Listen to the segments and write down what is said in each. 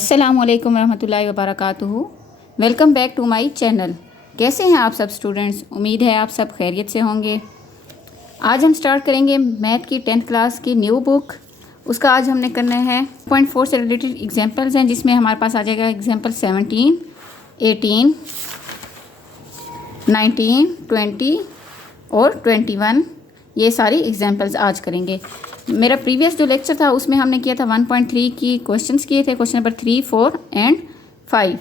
अस्सलामुअलैकुम रहमतुल्लाहि व बरकातुहू। Welcome back to my channel. कैसे हैं आप सब स्टूडेंट्स? उम्मीद है आप सब खैरियत से होंगे। आज हम स्टार्ट करेंगे मैथ की 10th क्लास की न्यू बुक। उसका आज हमने करना है 0.4 से रिलेटेड एग्जांपल्स हैं, जिसमें हमारे पास आ जाएगा एग्जांपल 17, 18, 19, 20 और 21। ये सारी एग्जांपल्स आज करेंगे। मेरा प्रीवियस जो लेक्चर था उसमें हमने किया था 1.3 की क्वेश्चंस किए थे, क्वेश्चन नंबर 3, 4 एंड 5।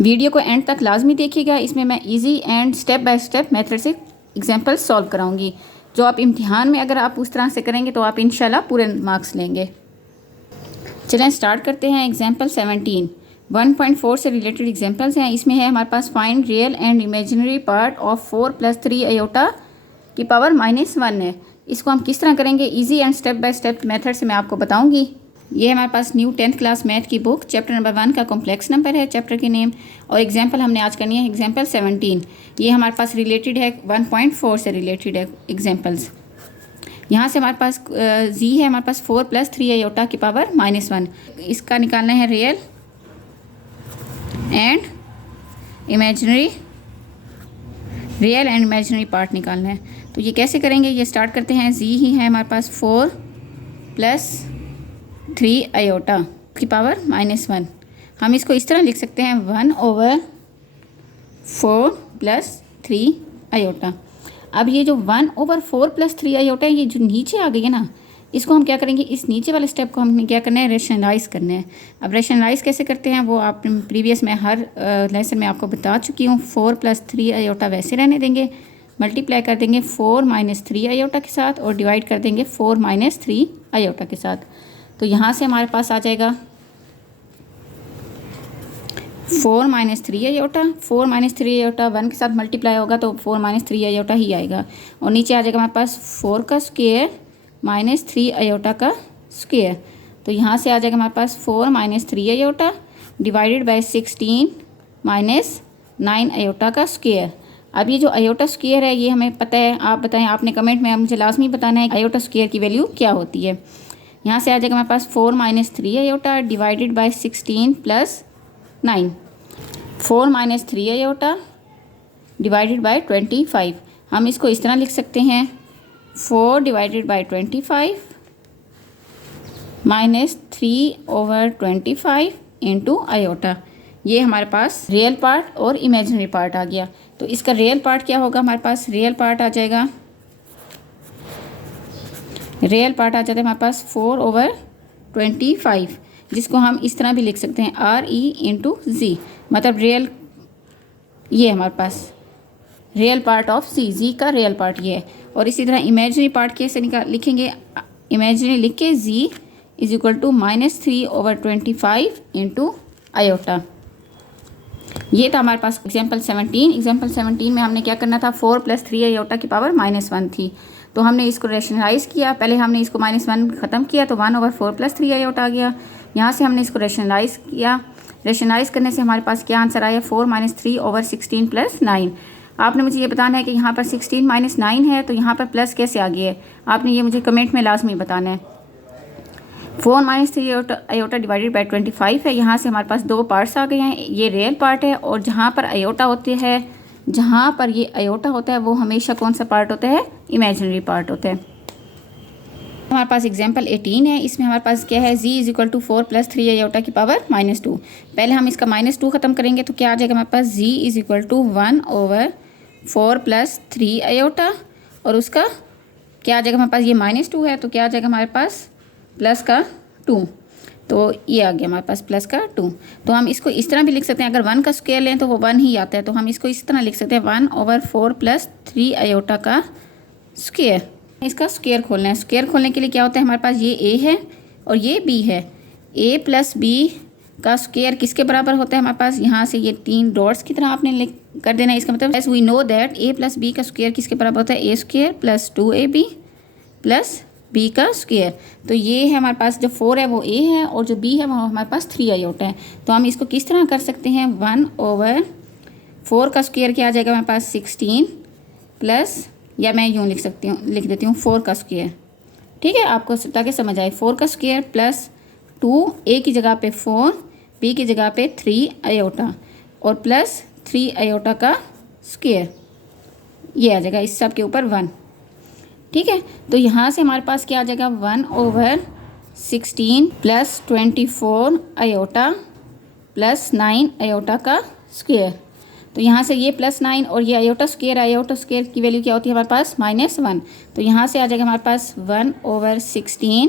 वीडियो को एंड तक लाजमी देखिएगा। इसमें मैं easy and step by step method से एग्जांपल्स सॉल्व कराऊंगी, जो आप इम्तिहान में अगर आप उस तरह से करेंगे तो आप इंशाल्लाह पूरे मार्क्स लेंगे। चलें स्टार्ट करते हैं। एग्जाम्पल 17 1.4 से रिलेटेड एग्जाम्पल्स हैं। इसमें है हमारे पास find real and imaginary part of 4 + 3 iota की पावर -1 है। इसको हम किस तरह करेंगे easy and step by step method से मैं आपको बताऊंगी। ये हमारे पास न्यू 10th क्लास मैथ की बुक चैप्टर नंबर 1 का कॉम्प्लेक्स नंबर है चैप्टर के नेम, और एग्जाम्पल हमने आज करनी है एग्जाम्पल 17। ये हमारे पास रिलेटेड है 1.4 से रिलेटेड है एग्जाम्पल्स। यहाँ से हमारे पास जी है हमारे पास 4 + 3 आयोटा की पावर -1। इसका निकालना है रियल एंड इमेजिनरी पार्ट निकालना है। तो ये कैसे करेंगे, ये स्टार्ट करते हैं। जी ही है हमारे पास 4 + 3 आयोटा की पावर -1। हम इसको इस तरह लिख सकते हैं 1/4 + 3 आयोटा। अब ये जो 1/4 + 3 आयोटा है, ये जो नीचे आ गई है ना, इसको हम क्या करेंगे, इस नीचे वाले स्टेप को हमने क्या करना है, रेशनलाइज करना है। अब रेशनलाइज कैसे करते हैं वो आप प्रीवियस में हर लेसन में आपको बता चुकी हूँ। 4 + 3 आयोटा वैसे रहने देंगे, मल्टीप्लाई कर देंगे 4 - 3 आयोटा के साथ और डिवाइड कर देंगे 4 - 3 आयोटा के साथ। तो यहाँ से हमारे पास आ जाएगा 4 - 3 आयोटा। 4 - 3 आयोटा 1 के साथ मल्टीप्लाई होगा तो 4 - 3 आयोटा ही आएगा, और नीचे आ जाएगा हमारे पास 4 का स्क्वायर -3 आयोटा का स्क्वायर। तो यहाँ से आ जाएगा हमारे पास 4 - 3 आयोटा डिवाइडेड बाय 16 - 9 आयोटा का स्क्वायर। अब ये जो आयोटा स्क्वायर है ये हमें पता है, आप बताएं, आपने कमेंट में मुझे लाजमी बताना है आयोटा स्क्वायर की वैल्यू क्या होती है। यहाँ से आ जाएगा हमारे पास 4 - 3 iota divided bye 16 + 9। 4 - 3 iota divided bye 25। हम इसको इस तरह लिख सकते हैं 4 / 25 -3/25 इंटू आयोटा। ये हमारे पास रियल पार्ट और इमेजिनरी पार्ट आ गया। तो इसका रियल पार्ट क्या होगा, हमारे पास रियल पार्ट आ जाएगा हमारे पास 4/25, जिसको हम इस तरह भी लिख सकते हैं RE × Z, मतलब रियल, ये हमारे पास रियल पार्ट ऑफ जी का रियल पार्ट ये है। और इसी तरह इमेजिनरी पार्ट कैसे लिखेंगे, इमेजिनरी लिख के Z = -3/25 इंटू आयोटा। ये था हमारे पास एग्जाम्पल 17। एग्जाम्पल 17 में हमने क्या करना था, 4 + 3 आयोटा की पावर -1 थी, तो हमने इसको रेशनलाइज किया। पहले हमने इसको -1 ख़त्म किया तो 1/4 + 3 आयोटा आ गया। यहाँ से हमने इसको रेशनलाइज किया। रेशनलाइज करने से हमारे पास क्या आंसर आया, 4 - 3/16 + 9। आपने मुझे ये बताना है कि यहाँ पर 16 - 9 है तो यहाँ पर प्लस कैसे आ गया है, आपने ये मुझे कमेंट में लाजमी बताना है। 4 - 3 आयोटा डिवाइडेड बाय 25 है। यहाँ से हमारे पास दो पार्ट्स आ गए हैं, ये रियल पार्ट है, और जहाँ पर आयोटा होते हैं, जहाँ पर ये आयोटा होता है वो हमेशा कौन सा पार्ट होता है, इमेजिनरी पार्ट होता है। हमारे पास एग्जाम्पल 18 है। इसमें हमारे पास क्या है, जी = 4 + 3 आयोटा की पावर -2। पहले हम इसका -2 ख़त्म करेंगे तो क्या आ जाएगा हमारे पास, जी = 1/4 + 3 आयोटा, और उसका क्या आ जाएगा हमारे पास, ये -2 है तो क्या आ जाएगा हमारे पास प्लस का 2। तो ये आ गया हमारे पास प्लस का 2। तो हम इसको इस तरह भी लिख सकते हैं, अगर 1 का स्क्वायर लें तो वो 1 ही आता है, तो हम इसको इस तरह लिख सकते हैं 1/4 + 3 आयोटा का स्क्वायर। इसका स्क्वायर खोलना है। स्क्वायर खोलने के लिए क्या होता है, हमारे पास ये ए है और ये बी है। a + b का स्क्वायर किसके बराबर होता है, हमारे पास यहाँ से ये 3 डॉट्स की तरह आपने कर देना है। इसका मतलब as we know that a + b का स्क्वायर किसके बराबर होता है, a² + 2ab + b का स्क्वायर। तो ये है हमारे पास, जो 4 है वो a है और जो b है वो हमारे पास 3 आयोटा है। तो हम इसको किस तरह कर सकते हैं, 1/4 का स्क्वायर क्या आ जाएगा हमारे पास, 16 प्लस, या मैं यूँ लिख देती हूँ 4 का स्क्वायर, ठीक है, आपको ताकि समझ आए। 4 का स्क्वायर + 2, a की जगह पे 4 बी की जगह पे 3 आयोटा और प्लस 3 आयोटा का स्क्वायर, ये आ जाएगा इस सब के ऊपर 1। ठीक है, तो यहाँ से हमारे पास क्या आ जाएगा 1/16 प्लस 24 आयोटा प्लस 9 आयोटा का स्क्वायर। तो यहाँ से ये +9 और ये आयोटा स्क्वायर की वैल्यू क्या होती है हमारे पास -1। तो यहाँ से आ जाएगा हमारे पास 1/16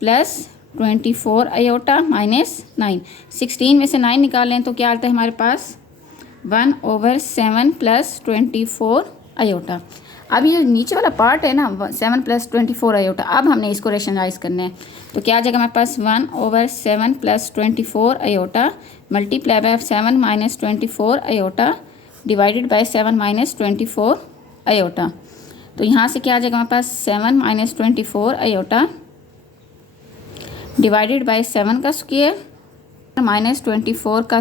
प्लस 24 आयोटा -9। 16 में से 9 निकाल लें तो क्या आता है हमारे पास 1/7 प्लस 24 आयोटा। अब ये नीचे वाला पार्ट है ना 7 प्लस 24 आयोटा, अब हमने इसको रेशनलाइज करना है। तो क्या आ जाएगा हमारे पास 1/7 plus 24 iota multiply by 7 minus 24 iota divided by 7 minus 24 iota. तो यहाँ से क्या आ जाएगा हमारे पास 7 माइनस 24 आयोटा डिवाइडेड बाय 7 का स्क्वायर माइनस 24 का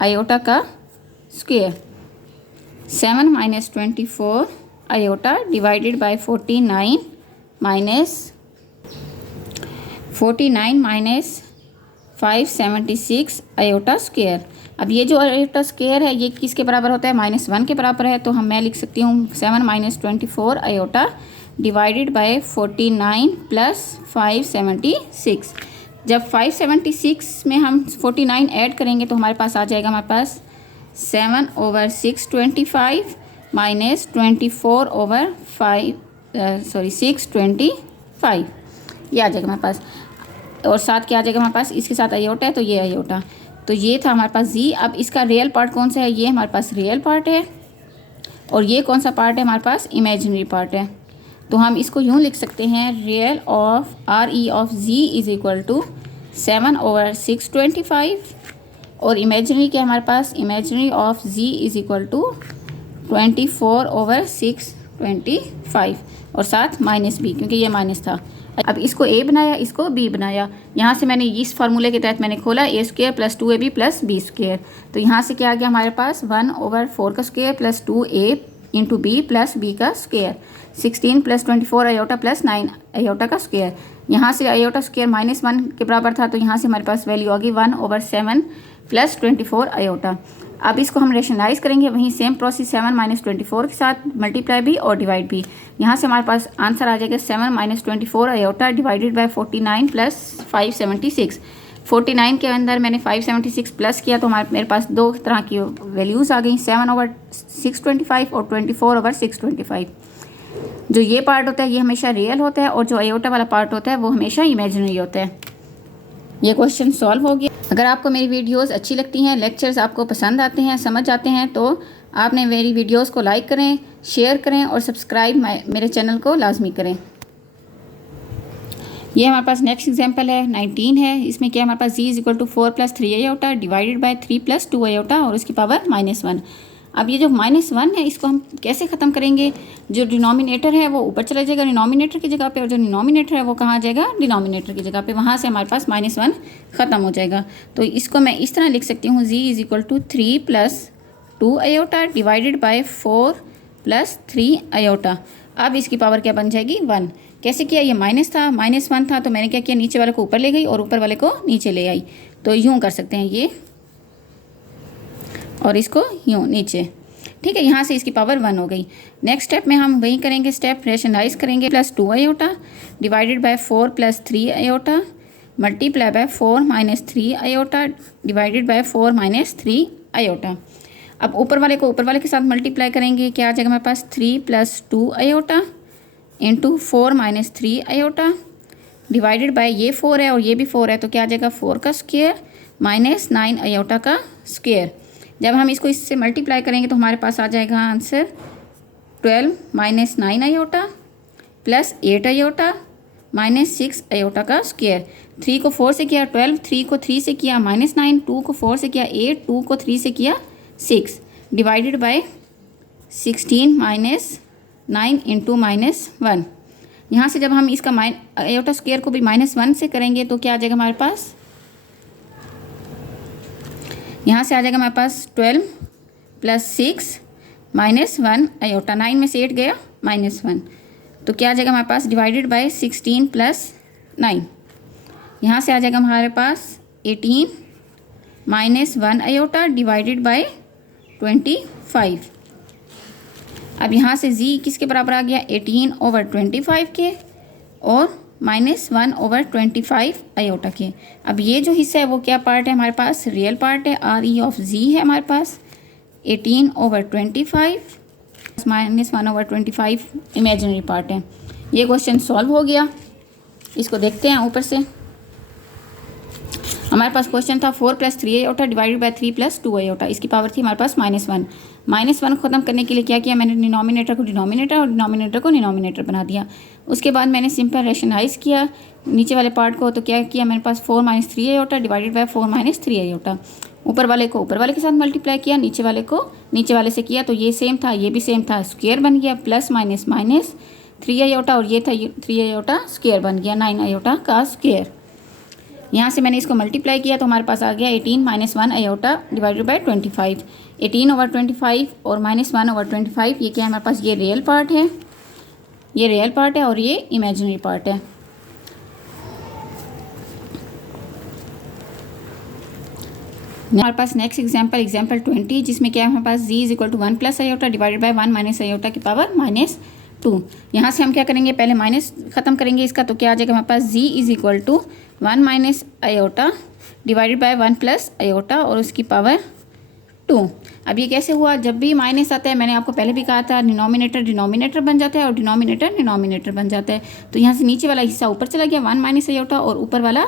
आयोटा का square, 7 minus 24 iota divided bye 49 minus 576 iota square. अब ये जो आयोटा स्क्वायर है ये किसके बराबर होता है -1 के बराबर है। तो मैं लिख सकती हूँ 7 minus 24 iota divided bye 49 plus 576। जब 576 में हम 49 ऐड करेंगे तो हमारे पास आ जाएगा हमारे पास 7/625 माइनस 625, ये आ जाएगा हमारे पास। और साथ क्या आ जाएगा हमारे पास, इसके साथ आयोटा है तो ये आयोटा। तो ये था हमारे पास जी। अब इसका रियल पार्ट कौन सा है, ये हमारे पास रियल पार्ट है और ये कौन सा पार्ट है हमारे पास, इमेजिनरी पार्ट है। तो हम इसको यूँ लिख सकते हैं real of RE of Z is equal to 7/625 और इमेजिनरी क्या हमारे पास, imaginary of Z is equal to 24/625 और साथ -b क्योंकि ये माइनस था। अब इसको a बनाया, इसको b बनाया। यहाँ से मैंने इस फार्मूले के तहत मैंने खोला a² plus 2ab plus b²। तो यहाँ से क्या आ गया हमारे पास 1/4 का square plus 2a into b plus b का square, 16 plus 24 iota plus 9 iota का स्क्वायर। यहाँ से आयोटा स्क्वायर -1 के बराबर था तो यहाँ से हमारे पास वैल्यू आ गई 1/7 प्लस 24 आयोटा। अब इसको हम रेशनलाइज करेंगे, वहीं सेम प्रोसेस 7 माइनस 24 के साथ मल्टीप्लाई भी और डिवाइड भी। यहाँ से हमारे पास आंसर आ जाएगा 7 minus 24 iota divided bye 49 plus 576। 49 के अंदर मैंने 576 प्लस किया तो मेरे पास दो तरह की वैल्यूज़ आ गई, 7/625 और 24/625। जो ये पार्ट होता है ये हमेशा रियल होता है और जो आयोटा वाला पार्ट होता है वो हमेशा इमेजिनरी होता है। ये क्वेश्चन सॉल्व हो गया। अगर आपको मेरी वीडियोस अच्छी लगती हैं, लेक्चर्स आपको पसंद आते हैं, समझ आते हैं तो आपने मेरी वीडियोस को लाइक करें, शेयर करें और सब्सक्राइब मेरे चैनल को लाजमी करें। ये हमारे पास नेक्स्ट एग्जांपल है 19 है। इसमें क्या हमारे पास z is equal to 4 plus 3 iota divided by 3 plus 2 iota और उसकी पावर -1। अब ये जो -1 है इसको हम कैसे ख़त्म करेंगे, जो डिनोमिनेटर है वो ऊपर चला जाएगा डिनोमिनेटर की जगह पे और जो डिनोमिनेटर है वो कहाँ आ जाएगा, डिनोमिनेटर की जगह पे, वहाँ से हमारे पास -1 ख़त्म हो जाएगा। तो इसको मैं इस तरह लिख सकती हूँ z is equal to 3 plus 2 iota divided by 4 plus 3 iota. अब इसकी पावर क्या बन जाएगी 1। कैसे किया, ये माइनस था, -1 था तो मैंने क्या किया, नीचे वाले को ऊपर ले गई और ऊपर वाले को नीचे ले आई। तो यूँ कर सकते हैं ये और इसको यूँ नीचे, ठीक है। यहाँ से इसकी पावर 1 हो गई। नेक्स्ट स्टेप में हम वही करेंगे, स्टेप रेशनलाइज करेंगे। Plus 2 iota divided by 4 plus 3 iota multiply by 4 minus 3 iota divided by 4 minus 3 iota. अब ऊपर वाले को ऊपर वाले के साथ मल्टीप्लाई करेंगे, क्या आ जाएगा हमारे पास 3 plus 2 iota into 4 minus 3 iota divided bye ये 4 है और ये भी 4 है तो क्या आ जाएगा 4 का स्क्वायर माइनस 9 आयोटा का स्क्वायर। जब हम इसको इससे मल्टीप्लाई करेंगे तो हमारे पास आ जाएगा answer 12 minus 9 iota plus 8 iota minus 6 iota का स्क्वायर। 3 को 4 से किया 12, 3 को 3 से किया -9, 2 को 4 से किया 8, 2 को 3 से किया 6 डिवाइडेड बाय 16 माइनस 9 इंटू -1। यहाँ से जब हम इसका आयोटा स्क्वायर को भी -1 से करेंगे तो क्या आ जाएगा हमारे पास, यहाँ से आ जाएगा हमारे पास 12 प्लस 6 -1 आयोटा, 9 में से 8 गया -1 तो क्या आ जाएगा हमारे पास डिवाइडेड बाय 16 प्लस 9। यहाँ से आ जाएगा हमारे पास 18 -1 आयोटा डिवाइडेड बाय 25। अब यहाँ से z किसके बराबर आ गया 18/25 के और -1/25 आयोटा के। अब ये जो हिस्सा है वो क्या पार्ट है हमारे पास, रियल पार्ट है, RE(z) है हमारे पास। 18/25 -1/25 इमेजिनरी पार्ट है। ये क्वेश्चन सॉल्व हो गया। इसको देखते हैं ऊपर से। हमारे पास क्वेश्चन था 4 + 3 आयोटा डिवाइडेड बाय 3 + 2 आयोटा। इसकी पावर थी हमारे पास -1। -1 को ख़त्म करने के लिए क्या किया मैंने, डिनोमिनेटर को डिनोमिनेटर और डिनोमिनेटर को डिनोमिनेटर बना दिया। उसके बाद मैंने सिंपल रेशनलाइज किया नीचे वाले पार्ट को। तो क्या किया मेरे पास 4 - 3 आयोटा डिवाइडेड बाय 4 - 3 आयोटा। ऊपर वाले को ऊपर वाले के साथ मल्टीप्लाई किया, नीचे वाले को नीचे वाले से किया। तो ये सेम था, ये भी सेम था, स्क्वायर बन गया। प्लस माइनस माइनस 3 आयोटा और ये था 3 आयोटा, स्क्वायर बन गया 9 आयोटा का स्क्वायर। यहाँ से मैंने इसको मल्टीप्लाई किया तो हमारे पास आ गया 18 - 1 आयोटा डिवाइडेड बाय 25। 18/25 और -1/25 ये क्या है हमारे पास, ये रियल पार्ट है, ये रियल पार्ट है और ये इमेजिनरी पार्ट है। हमारे पास नेक्स्ट एग्जांपल 20 जिसमें क्या है हमारे पास z = 1 + iota divided bye 1 - iota की पावर -2। यहाँ से हम क्या करेंगे, पहले माइनस ख़त्म करेंगे इसका। तो क्या आ जाएगा हमारे पास z = 1 - iota divided bye 1 + iota और उसकी पावर 2। अब ये कैसे हुआ, जब भी माइनस आता है मैंने आपको पहले भी कहा था डिनोमिनेटर डिनोमिनेटर बन जाता है और डिनोमिनेटर डिनोमिनेटर बन जाता है। तो यहाँ से नीचे वाला हिस्सा ऊपर चला गया 1 - आयोटा और ऊपर वाला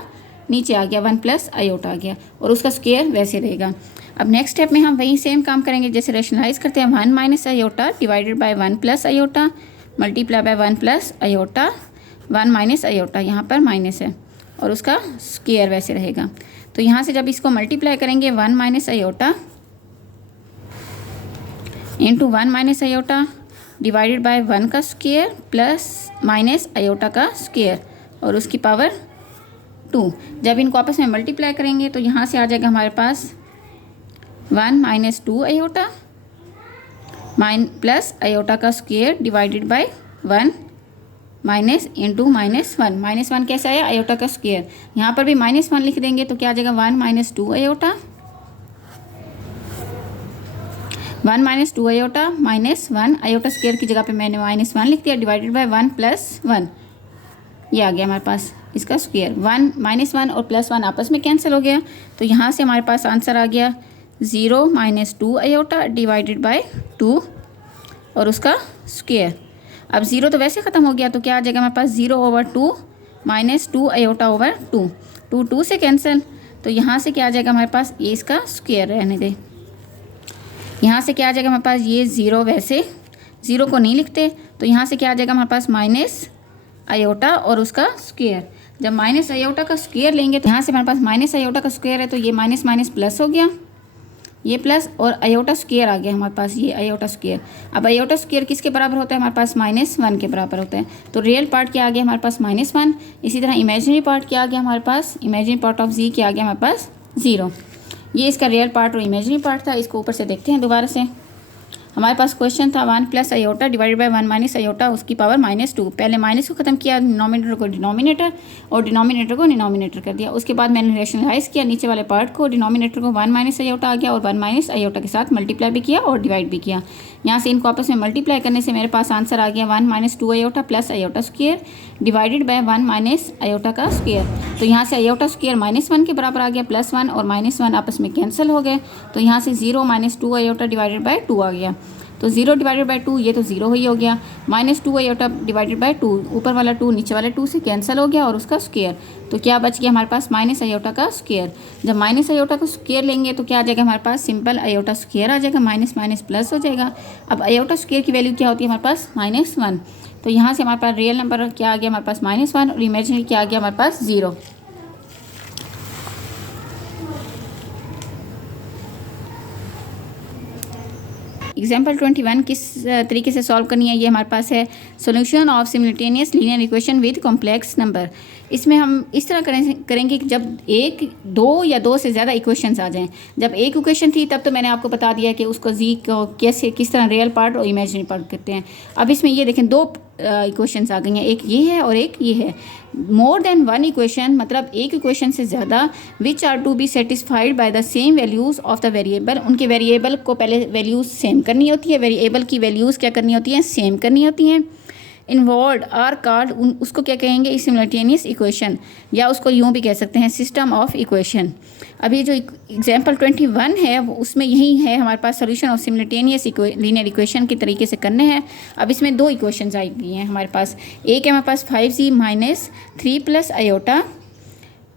नीचे आ गया 1 + आयोटा आ गया और उसका स्क्वायर वैसे रहेगा। अब नेक्स्ट स्टेप में हम वही सेम काम करेंगे जैसे रेशनलाइज करते हैं। 1 - iota divided bye 1 + iota multiply by 1 + iota 1 - iota, यहाँ पर माइनस है और उसका स्क्वायर वैसे रहेगा। तो यहाँ से जब इसको मल्टीप्लाई करेंगे 1 - iota into 1 - iota divided bye 1 का स्क्वायर प्लस माइनस आयोटा का स्क्वायर और उसकी पावर 2। जब इनको आपस में मल्टीप्लाई करेंगे तो यहाँ से आ जाएगा हमारे पास 1 - 2 आयोटा प्लस आयोटा का square divided by 1 minus into -1। -1 कैसे आया, आयोटा का स्क्वायर। यहाँ पर भी -1 लिख देंगे तो क्या आ जाएगा 1 - 2 आयोटा 1 - 2 आयोटा -1 आयोटा स्क्वायर की जगह पे मैंने -1 लिख दिया डिवाइडेड बाय 1 + 1। ये आ गया हमारे पास इसका स्क्वायर। 1 -1 और +1 आपस में कैंसिल हो गया। तो यहाँ से हमारे पास आंसर आ गया 0 - 2 आयोटा डिवाइडेड बाय 2 और उसका स्क्वायर। अब 0 तो वैसे ख़त्म हो गया तो क्या आ जाएगा हमारे पास 0/2 - 2 आयोटा/2। 2 से कैंसिल। तो यहाँ से क्या आ जाएगा हमारे पास, ये इसका स्क्वायर रहने दे। यहाँ से क्या आ जाएगा हमारे पास, ये 0 वैसे 0 को नहीं लिखते तो यहाँ से क्या आ जाएगा हमारे पास माइनस आयोटा और उसका स्क्वायर। जब माइनस आयोटा का स्क्वायर लेंगे तो यहाँ से हमारे पास माइनस आयोटा का स्क्वायर है तो ये माइनस माइनस प्लस हो गया, ये प्लस और आयोटा स्क्वायर आ गया हमारे पास, ये आयोटा स्क्वायर। अब आयोटा स्क्वायर किसके बराबर होता है हमारे पास, -1 के बराबर होता है। तो रियल पार्ट क्या आ गया हमारे पास -1। इसी तरह इमेजिनरी पार्ट क्या आ गया हमारे पास, इमेजिनरी पार्ट ऑफ z क्या आ गया हमारे पास 0। ये इसका रियल पार्ट और इमेजिनरी पार्ट था। इसको ऊपर से देखते हैं दोबारा से। हमारे पास क्वेश्चन था 1 + आयोटा डिवाइडेड बाय 1 - आयोटा उसकी पावर -2। पहले माइनस को ख़त्म किया, डिनोमिनेटर को डिनोमिनेटर और डिनोमिनेटर को डिनोमिनेटर कर दिया। उसके बाद मैंने रेशनलाइज किया नीचे वाले पार्ट को, डिनोमिनेटर को 1 - आयोटा आ गया और 1 - आयोटा के साथ मल्टीप्लाई भी किया और डिवाइड भी किया। यहाँ से इनको आपस में मल्टीप्लाई करने से मेरे पास आंसर आ गया 1 - 2 iota plus iota square divided by 1 - iota का स्क्वायर। तो यहाँ से आयोटा स्क्वायर -1 के बराबर आ गया, +1 और -1 आपस में कैंसिल हो गए। तो यहाँ से 0 - 2 आयोटा डिवाइडेड बाय 2 आ गया। तो 0 डिवाइडेड बाय 2 ये तो 0 ही हो गया। -2 आयोटा डिवाइडेड बाय 2, ऊपर वाला 2 नीचे वाले 2 से कैंसिल हो गया और उसका स्क्वायर। तो क्या बच गया हमारे पास माइनस आयोटा का स्क्वायर। जब माइनस आयोटा का स्क्वायर लेंगे तो क्या आ जाएगा हमारे पास, सिंपल आयोटा स्क्वायर आ जाएगा, माइनस माइनस प्लस हो जाएगा। अब आयोटा स्क्वायर की वैल्यू क्या होती है हमारे पास, -1। तो यहाँ से हमारे पास रियल नंबर क्या आ गया हमारे पास -1 और इमेजिनरी क्या आ गया हमारे पास 0। एग्जाम्पल 21 किस तरीके से सॉल्व करनी है ये हमारे पास है। Solution of simultaneous linear equation with complex number. इसमें हम इस तरह करेंगे कि जब एक, दो या दो से ज़्यादा इक्वेशंस आ जाएं। जब एक इक्वेशन थी तब तो मैंने आपको बता दिया कि उसको जी को कैसे, किस तरह रियल पार्ट और इमेजिनरी पार्ट करते हैं। अब इसमें ये देखें, दो इक्वेशंस आ गई हैं, एक ये है और एक ये है। मोर देन वन इक्वेशन मतलब एक इक्वेशन से ज़्यादा, which are to be satisfied by the same values of the variable. उनके वेरिएबल को पहले वैल्यूज़ सेम करनी होती है, वेरिएबल की वैल्यूज़ क्या करनी होती हैं, सेम करनी होती हैं। इन्वॉल्व आर कार्ड, उसको क्या कहेंगे, सिमिल्टेनियस इक्वेशन, या उसको यूँ भी कह सकते हैं सिस्टम ऑफ इक्वेशन। अभी जो एग्जाम्पल 21 है उसमें यही है, हमारे पास solution of simultaneous linear equation के तरीके से करने हैं। अब इसमें दो इक्वेशंस आई गई हैं हमारे पास। एक है हमारे पास 5z minus 3 plus iota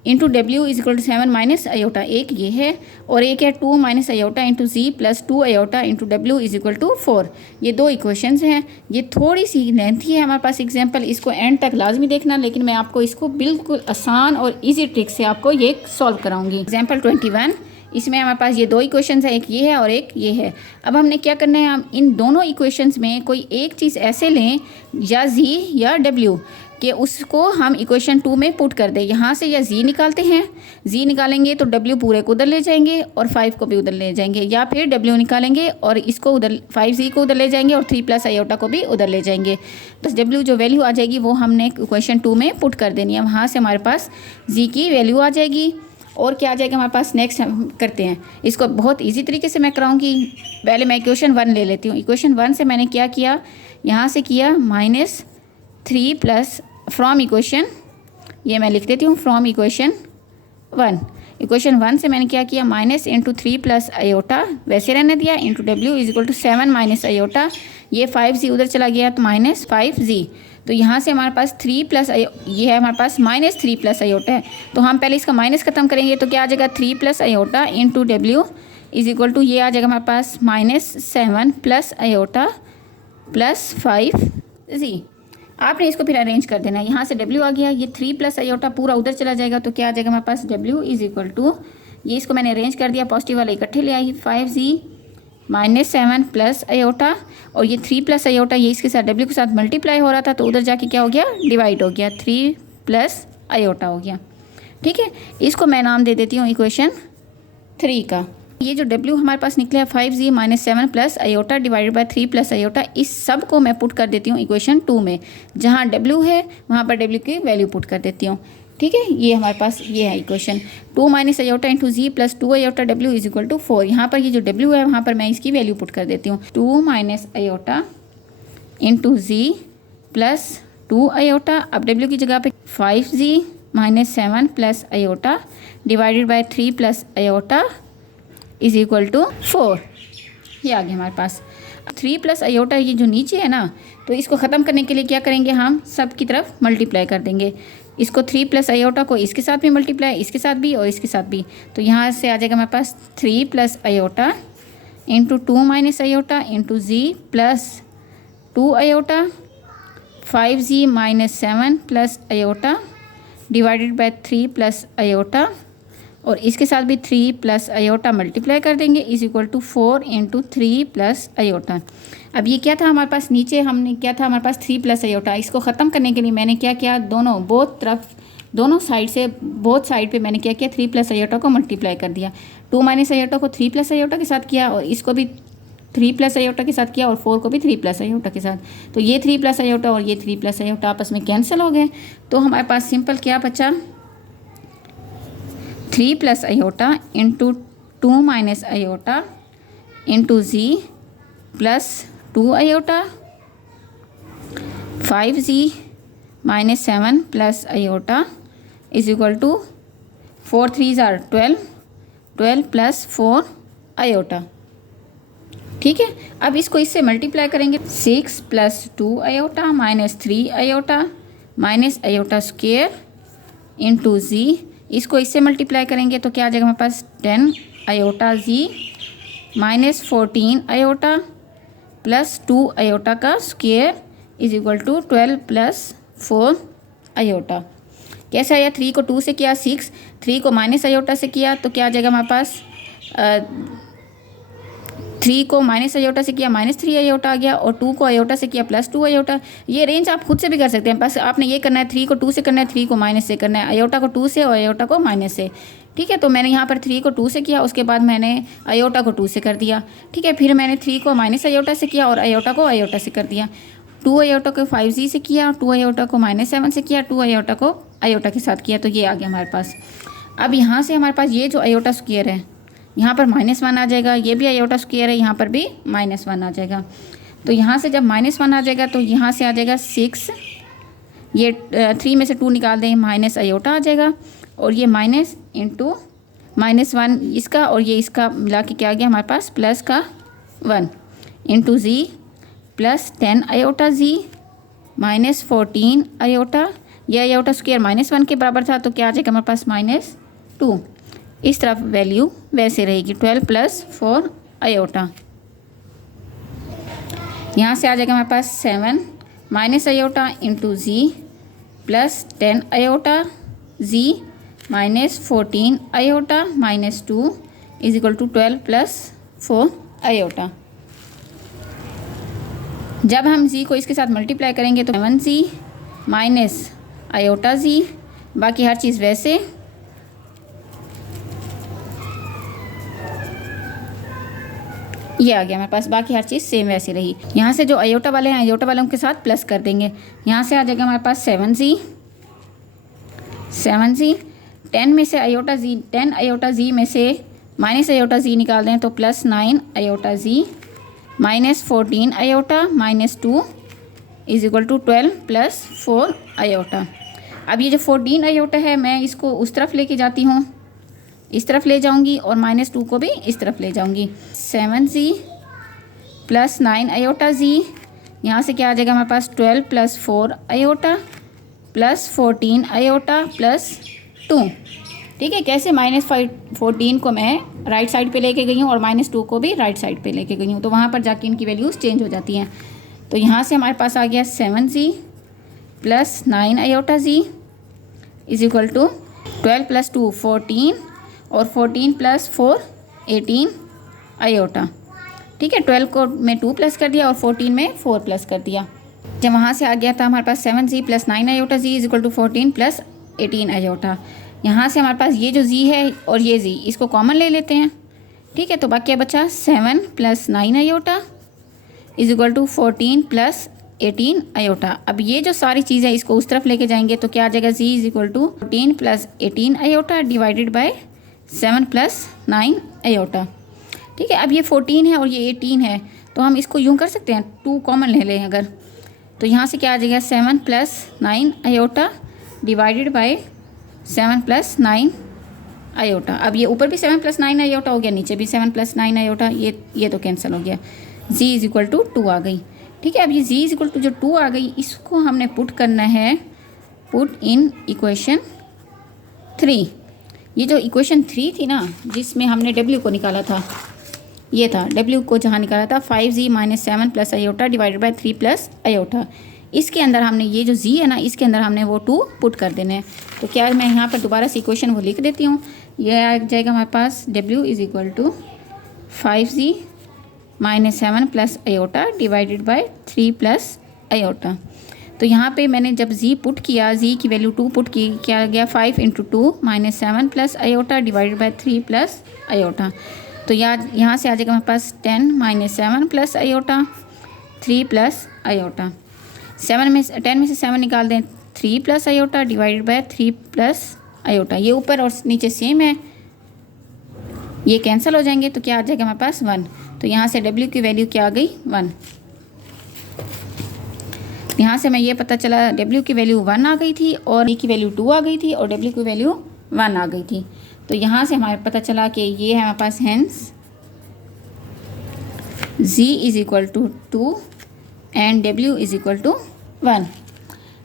into डब्ल्यू is equal to 7 minus iota, एक ये है, और एक है 2 minus iota into z plus 2 iota into डब्ल्यू इज इक्वल टू 4। ये दो इक्वेशंस हैं। ये थोड़ी सी लेंथी है हमारे पास एग्जांपल, इसको एंड तक लाजमी देखना, लेकिन मैं आपको इसको बिल्कुल आसान और इजी ट्रिक से आपको ये सॉल्व कराऊंगी। एग्जाम्पल 21, इसमें हमारे पास ये दो इक्वेशंस है, एक ये है और एक ये है। अब हमने क्या करना है, हम इन दोनों इक्वेशंस में कोई एक चीज़ ऐसे लें, या जी या डब्ल्यू, कि उसको हम इक्वेशन 2 में पुट कर दें। यहाँ से या जी निकालते हैं, जी निकालेंगे तो डब्ल्यू पूरे को उधर ले जाएंगे और 5 को भी उधर ले जाएंगे, या फिर डब्ल्यू निकालेंगे और इसको उधर 5z को उधर ले जाएंगे और 3 प्लस आयोटा को भी उधर ले जाएंगे। तो डब्ल्यू जो वैल्यू आ जाएगी वो हमने इक्वेशन 2 में पुट कर देनी है। वहाँ से हमारे पास जी की वैल्यू आ जाएगी। और क्या आ जाएगा हमारे पास, नेक्स्ट हम करते हैं इसको बहुत ईजी तरीके से मैं कराऊंगी। पहले मैं इक्वेशन 1 ले लेती हूँ। इक्वेशन 1 से मैंने क्या किया, यहाँ से किया -3 प्लस फ्रॉम इक्वेशन, ये मैं लिख देती हूँ फ्रॉम इक्वेशन 1। इक्वेशन 1 से मैंने क्या किया, माइनस इंटू 3 प्लस आयोटा वैसे रहने दिया, इंटू डब्ल्यू is equal to 7 minus iota, ये 5z उधर चला गया तो माइनस 5z। तो यहाँ से हमारे पास 3 प्लस ये है हमारे पास -3 प्लस आयोटा है, तो हम पहले इसका माइनस खत्म करेंगे तो क्या आ जाएगा, 3 प्लस आयोटा इंटू डब्ल्यू इज इक्वल टू ये आ जाएगा हमारे पास -7 प्लस आयोटा प्लस 5z। आपने इसको फिर अरेंज कर देना है। यहाँ से डब्ल्यू आ गया, ये 3 प्लस आयोटा पूरा उधर चला जाएगा तो क्या आ जाएगा हमारे पास, डब्ल्यू इज इक्वल टू, ये इसको मैंने अरेंज कर दिया, पॉजिटिव वाले इकट्ठे ले आई, 5z -7 प्लस आयोटा, और ये 3 प्लस आयोटा ये इसके साथ डब्ल्यू के साथ मल्टीप्लाई हो रहा था तो उधर जाके क्या हो गया, डिवाइड हो गया, 3 प्लस आयोटा हो गया। ठीक है, इसको मैं नाम दे देती हूँ इक्वेशन 3 का। ये जो डब्ल्यू हमारे पास निकले है 5z -7 plus iota divided by 3 plus iota, इस सब को मैं पुट कर देती हूँ इक्वेशन 2 में। जहाँ डब्ल्यू है वहाँ पर डब्ल्यू की वैल्यू पुट कर देती हूँ। ठीक है, ये हमारे पास ये है equation 2 minus iota into z plus 2 iota डब्ल्यू इज इक्वल टू 4। यहाँ पर ये जो डब्ल्यू है वहाँ पर मैं इसकी वैल्यू पुट कर देती हूँ, 2 minus iota into z plus 2 iota, अब डब्ल्यू की जगह पे 5z -7 plus iota divided by 3 plus iota is equal to 4। ये आ गया हमारे पास 3 प्लस आयोटा, ये जो नीचे है ना, तो इसको ख़त्म करने के लिए क्या करेंगे, हम सब की तरफ मल्टीप्लाई कर देंगे। इसको 3 प्लस आयोटा को इसके साथ भी मल्टीप्लाई, इसके साथ भी और इसके साथ भी, तो यहाँ से आ जाएगा हमारे पास 3 plus iota into 2 minus iota into z plus 2 iota 5z -7 plus iota divided by 3 plus iota, और इसके साथ भी 3 प्लस आयोटा मल्टीप्लाई कर देंगे is equal to 4 into 3 plus iota. अब ये क्या था हमारे पास, नीचे हमने क्या था हमारे पास 3 प्लस आयोटा, इसको ख़त्म करने के लिए मैंने क्या किया, दोनों साइड से बोथ साइड पे मैंने क्या किया, 3 प्लस आयोटा को मल्टीप्लाई कर दिया। 2 माइनस आयोटा को 3 प्लस आयोटा के साथ किया और इसको भी 3 प्लस आयोटा के साथ किया और 4 को भी 3 प्लस आयोटा के साथ, तो ये 3 प्लस आयोटा और ये 3 प्लस आयोटा आपस में कैंसिल हो गए। तो हमारे पास सिंपल क्या बचा, 3 plus iota into 2 minus iota into z plus 2 iota 5z -7 plus iota is equal to 4 3s are 12 plus 4 iota. ठीक है, अब इसको इससे मल्टीप्लाई करेंगे, 6 plus 2 iota minus 3 iota minus iota square into z, इसको इससे मल्टीप्लाई करेंगे तो क्या आ जाएगा हमारे पास, 10 iota z minus 14 iota plus 2 iota का square is equal to 12 plus 4 iota. कैसे आया, 3 को 2 से किया 6, 3 को माइनस आयोटा से किया तो क्या आ जाएगा हमारे पास, 3 को माइनस आयोटा से किया -3 आयोटा आ गया, और 2 को आयोटा से किया +2 आयोटा। ये रेंज आप खुद से भी कर सकते हैं, बस आपने ये करना है 3 को 2 से करना है, 3 को माइनस से करना है, आयोटा को 2 से और आयोटा को माइनस से। ठीक है, तो मैंने यहाँ पर 3 को 2 से किया, उसके बाद मैंने आयोटा को 2 से कर दिया। ठीक है, फिर मैंने 3 को माइनस आयोटा से किया और आयोटा को आयोटा से कर दिया। 2 आयोटा को 5z से किया, 2 आयोटा को -7 से किया, 2 आयोटा को आयोटा के साथ किया, तो ये आ गया हमारे पास। अब यहाँ से हमारे पास ये जो आयोटा स्क्वायर है, यहाँ पर -1 आ जाएगा, ये भी आयोटा स्क्वायर है, यहाँ पर भी -1 आ जाएगा। तो यहाँ से जब -1 आ जाएगा तो यहाँ से आ जाएगा 6, ये 3 में से 2 निकाल दें, माइनस आयोटा आ जाएगा, और ये माइनस इंटू -1 इसका, और ये इसका मिला के क्या आ गया हमारे पास प्लस का 1 into z plus 10 iota z minus 14 iota, यह आयोटा स्क्वायर -1 के बराबर था, तो क्या आ जाएगा हमारे पास -2। इस तरफ वैल्यू वैसे रहेगी 12 + 4 आयोटा। यहाँ से आ जाएगा हमारे पास 7 minus iota into z plus 10 iota z minus 14 iota minus 2 is equal to 12 + 4 iota. जब हम जी को इसके साथ मल्टीप्लाई करेंगे तो 7z माइनस आयोटा जी, बाकी हर चीज़ वैसे, ये आ गया हमारे पास, बाकी हर चीज़ सेम वैसी रही। यहाँ से जो आयोटा वाले हैं आयोटा वालों के साथ प्लस कर देंगे, यहाँ से आ जाएगा हमारे पास 7z 10 में से आयोटा जी, 10 आयोटा जी में से माइनस आयोटा जी निकाल दें तो +9 iota z minus 14 iota minus 2 is equal to 12 + 4 iota. अब ये जो 14 आयोटा है मैं इसको उस तरफ लेके जाती हूँ, इस तरफ ले जाऊंगी, और -2 को भी इस तरफ ले जाऊंगी। 7z + 9 आयोटा जी, यहाँ से क्या आ जाएगा हमारे पास 12 + 4 आयोटा प्लस 14 आयोटा प्लस 2। ठीक है, कैसे -14 को मैं राइट साइड पे लेके गई हूँ और -2 को भी राइट साइड पे लेके गई हूँ, तो वहाँ पर जाके इनकी वैल्यूज़ चेंज हो जाती हैं। तो यहाँ से हमारे पास आ गया 7z + 9 iota z is equal to 12 + 2 14 और 14 + 4 18 आयोटा। ठीक है, 12 को मैं 2 प्लस कर दिया और 14 में 4 प्लस कर दिया। जब वहाँ से आ गया था हमारे पास 7z + 9 iota z is equal to 14 + 18 iota. यहाँ से हमारे पास ये जो z है और ये z इसको कॉमन ले लेते हैं। ठीक है, तो बाकी बचा 7 + 9 iota is equal to 14 + 18 iota. अब ये जो सारी चीज़ें इसको उस तरफ लेके जाएंगे तो क्या आ जाएगा, z is equal to 14 + 18 iota divided by 7 + 9 iota. ठीक है, अब ये 14 है और ये 18 है, तो हम इसको यूँ कर सकते हैं, 2 कॉमन ले लें अगर, तो यहाँ से क्या आ जाएगा 7 + 9 आयोटा डिवाइडेड बाय 7 + 9 आयोटा। अब ये ऊपर भी 7 + 9 आयोटा हो गया, नीचे भी 7 + 9 आयोटा, ये तो कैंसिल हो गया, z इज इक्वल टू 2 आ गई। ठीक है, अब ये z इज इक्वल टू जो 2 आ गई इसको हमने पुट करना है, पुट इन इक्वेशन 3। ये जो इक्वेशन 3 थी ना जिसमें हमने w को निकाला था, ये था w को जहाँ निकाला था 5z - 7 + iota divided by 3 + iota. इसके अंदर हमने ये जो z है ना इसके अंदर हमने वो 2 पुट कर देने हैं। तो क्या मैं यहाँ पर दोबारा से इक्वेशन वो लिख देती हूँ, यह आ जाएगा हमारे पास w is equal to 5z - 7 + iota divided by 3 + iota. तो यहाँ पे मैंने जब z पुट किया, z की वैल्यू 2 पुट की, क्या गया 5 × 2 - 7 + आयोटा डिवाइडेड बाय 3 + आयोटा। तो यहाँ से आ जाएगा हमारे पास 10 - 7 + आयोटा 3 + आयोटा। 10 में से 7 निकाल दें, 3 + आयोटा डिवाइडेड बाय 3 + आयोटा। ये ऊपर और नीचे सेम है, ये कैंसिल हो जाएंगे, तो क्या आ जाएगा हमारे पास 1। तो यहाँ से w की वैल्यू क्या आ गई 1। यहाँ से मैं ये पता चला w की वैल्यू 1 आ गई थी और e की वैल्यू 2 आ गई थी और w की वैल्यू 1 आ गई थी। तो यहाँ से हमारे पता चला कि ये है हमारे पास hence z is equal to 2 and w is equal to 1।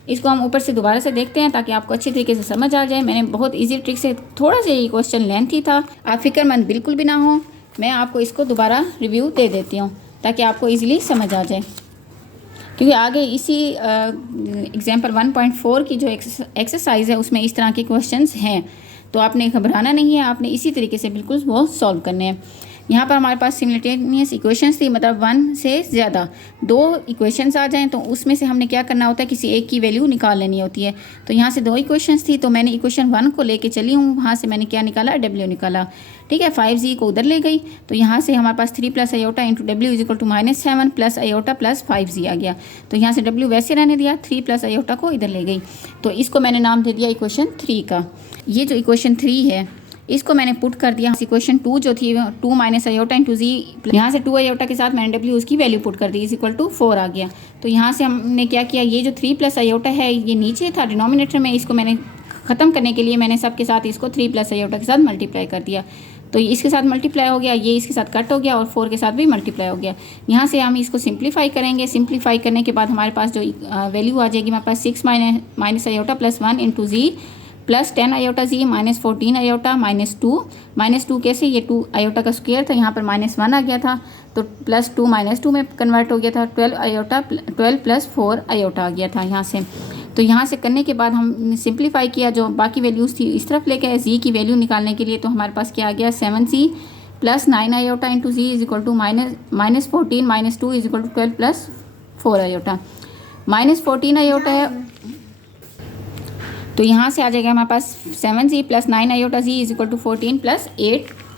इसको हम ऊपर से दोबारा से देखते हैं ताकि आपको अच्छी तरीके से समझ आ जाए। मैंने बहुत इजी ट्रिक से, थोड़ा सा ये क्वेश्चन लेंथी था, आप फिक्रमंद बिल्कुल भी ना हो, मैं आपको इसको दोबारा रिव्यू दे देती हूँ ताकि आपको इजीली समझ आ जाए, क्योंकि आगे इसी एग्जाम्पल 1.4 की जो एक्सरसाइज है उसमें इस तरह के क्वेश्चंस हैं, तो आपने घबराना नहीं है, आपने इसी तरीके से बिल्कुल वो सॉल्व करने हैं। यहाँ पर हमारे पास सिमिल्टेनियस इक्वेशंस थी, मतलब 1 से ज़्यादा 2 इक्वेशंस आ जाएं तो उसमें से हमने क्या करना होता है, किसी एक की वैल्यू निकाल लेनी होती है। तो यहाँ से 2 इक्वेशंस थी, तो मैंने इक्वेशन 1 को लेके चली हूँ, वहाँ से मैंने क्या निकाला, W निकाला। ठीक है, 5z को उधर ले गई, तो यहाँ से हमारे पास 3 + iota into W is equal to -7 plus iota plus 5z आ गया। तो यहाँ से W वैसे रहने दिया, 3 + आयोटा को इधर ले गई। तो इसको मैंने नाम दे दिया इक्वेशन 3 का। ये जो इक्वेशन 3 है इसको मैंने पुट कर दिया। इक्वेशन 2 जो थी 2 - आयोटा इंटू z, यहाँ से 2 आयोटा के साथ मैंने W उसकी वैल्यू पुट कर दी, इज इक्वल टू 4 आ गया। तो यहाँ से हमने क्या किया, ये जो 3 + आयोटा है ये नीचे था डिनोमिनेटर में, इसको मैंने ख़त्म करने के लिए मैंने सबके साथ इसको 3 + आयोटा के साथ मल्टीप्लाई कर दिया। तो इसके साथ मल्टीप्लाई हो गया, ये इसके साथ कट हो गया और 4 के साथ भी मल्टीप्लाई हो गया। यहाँ से हम इसको सिंप्लीफाई करेंगे। सिंप्लीफाई करने के बाद हमारे पास जो वैल्यू आ जाएगी हमारे पास 6 - iota plus 1 into z plus 10 iota z -14 iota -2 कैसे, ये 2 आयोटा का स्क्वायर था, यहाँ पर -1 आ गया था, तो +2 -2 में कन्वर्ट हो गया था। 12 + 4 आयोटा आ गया था यहाँ से। तो यहाँ से करने के बाद हमने सिंप्लीफाई किया, जो बाकी वैल्यूज़ थी इस तरफ लेके आए z की वैल्यू निकालने के लिए। तो हमारे पास क्या आ गया, 7z plus 9 iota into z is equal to -14 -2 is equal to 12 + 4 iota. -14 iota है, तो यहाँ से आ जाएगा हमारे पास 7z plus 9 iota z is equal to 14 +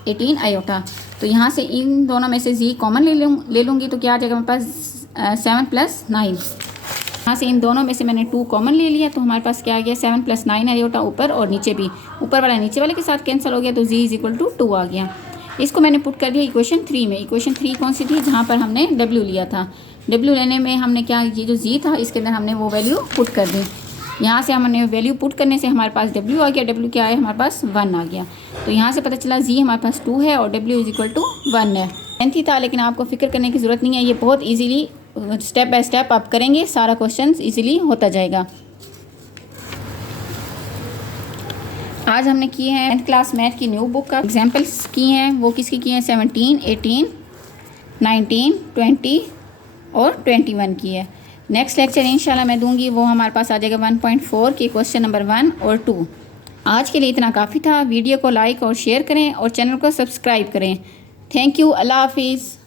18 iota. तो यहाँ से इन दोनों में से z कॉमन ले लूँगी, तो क्या आ जाएगा हमारे पास 7 + 9। यहाँ से इन दोनों में से मैंने 2 कॉमन ले लिया, तो हमारे पास क्या आ गया, 7 + 9 आयोटा ऊपर और नीचे भी, ऊपर वाला नीचे वाले के साथ कैंसिल हो गया, तो z इज इक्वल टू 2 आ गया। इसको मैंने पुट कर दिया इक्वेशन 3 में। इक्वेशन 3 कौन सी थी, जहाँ पर हमने W लिया था। W लेने में हमने क्या, ये जो z था इसके अंदर हमने वो वैल्यू पुट कर दी। यहाँ से हमने वैल्यू पुट करने से हमारे पास W आ गया। W क्या है, हमारे पास 1 आ गया। तो यहाँ से पता चला z हमारे पास 2 है और W इज इक्वल टू 1 है। लेंथी था लेकिन आपको फिक्र करने की ज़रूरत नहीं है, ये बहुत ईजीली स्टेप बाय स्टेप आप करेंगे, सारा क्वेश्चन ईजिली होता जाएगा। आज हमने किए हैं 10th क्लास मैथ की न्यू बुक का एग्जाम्पल्स की हैं। वो किसकी की हैं, 17, 18, 19, 20 और 21 की है। नेक्स्ट लेक्चर इंशाल्लाह मैं दूंगी, वो हमारे पास आ जाएगा 1.4 की क्वेश्चन नंबर 1 और 2। आज के लिए इतना काफ़ी था। वीडियो को लाइक और शेयर करें और चैनल को सब्सक्राइब करें। थैंक यू, अल्लाह हाफिज़।